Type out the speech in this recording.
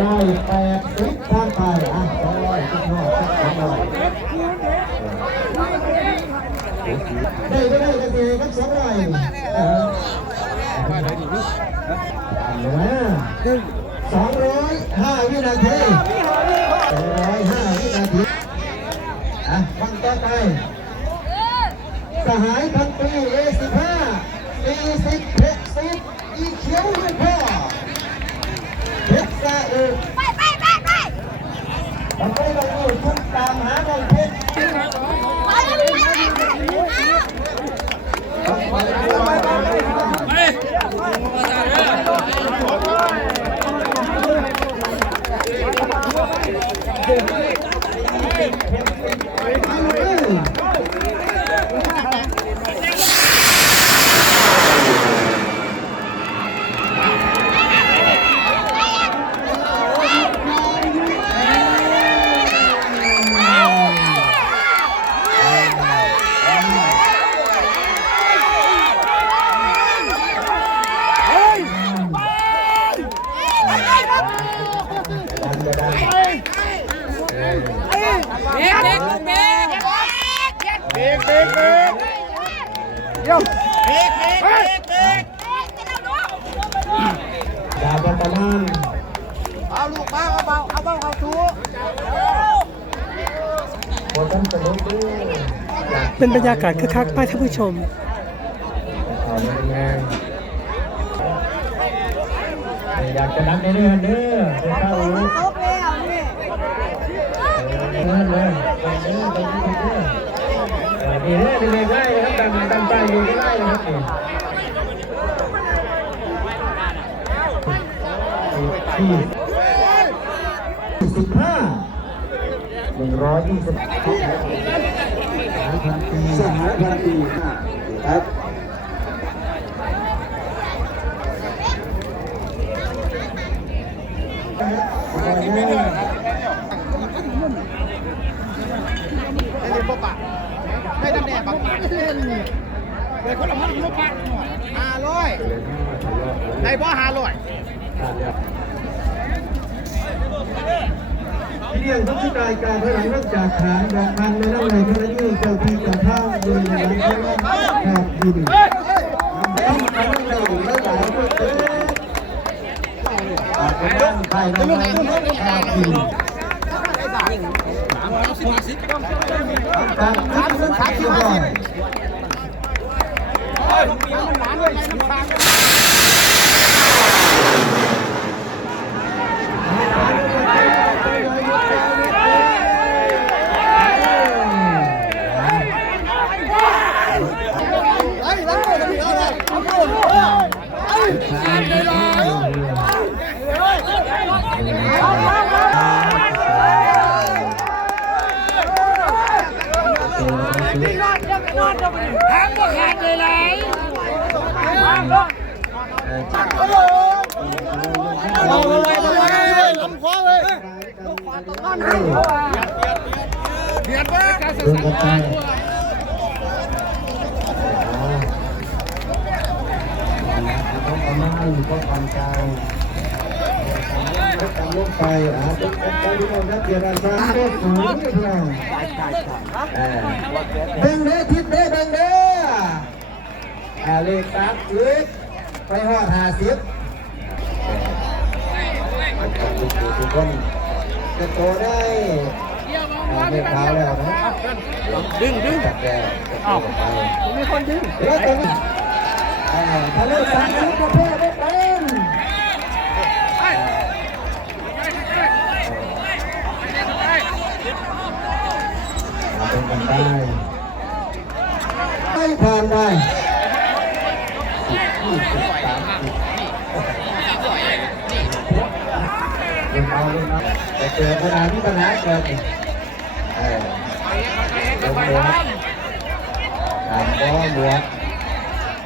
ร้อยแปดสิบข้างไปอ่ะสองร้อยสิบห้าสักสองร้ยได้ไม่ได้กันเองครันสองร้อยเออสองร้อยห้าวินาทีสองร้อยห้าวินาทีอ่ะฟังต่อไปสหายพันมันไปไปอยู่ทุกตามหาในเพชรเยวกเดตปะลาณเอาลูกบ้าเอาเบาเอาเบาเอาถูเป็นบรรยากาศคึกคักไปท่านผู้ชมอยากจะนังเนื้อเนื้อเข้านั่นเลไปที่เพืนมี่ได้นะครับแต่มันตันใจอยู่ไมได้นะครับที่สิบห้าหนึ่งร้อยยี่สิบสามพันปีสามพันปีครับวันนี้เลยคนละพันคนละพันห้าร้อยในบ่ห้าร้อยเรียกนักชิดายการพลังนักจากฐานดอกพันในน้ำในพระยื่นเจ้าที่เจ้าท่าเดินหลังข้างหนดินต้องทำให้เราไดายนเลยไปน้ำในข้าดินสามสิบสามสิบสามสิบสามสิบเราดันมาได้มากที่นอนจงไปนอนจะไปหางก็ขาดเลยไหนหางบ่เอาเลยเอาเลยลำคอเลยเดือดมากเดือดมากต้องเอาหน้าอยู่ก็ความใจลงไปอ่บต้องการที่เราได้เจรจาเพือถูกเพืเบ่งเด้ทิพเด้เบ่งเด้อ่าเลขสามลึกไปหอดหาสิบทุกคน จะโตได้ไม่เท้าแล้วนะดึงดึงจัแดงมีคนดึงแล้วตอนนี้ทะเลสามลึกประเภทไม่ผ่านได้แต่เกิดปัญหาที่ปัญหาเกิดเออลงหัวตามก็หัว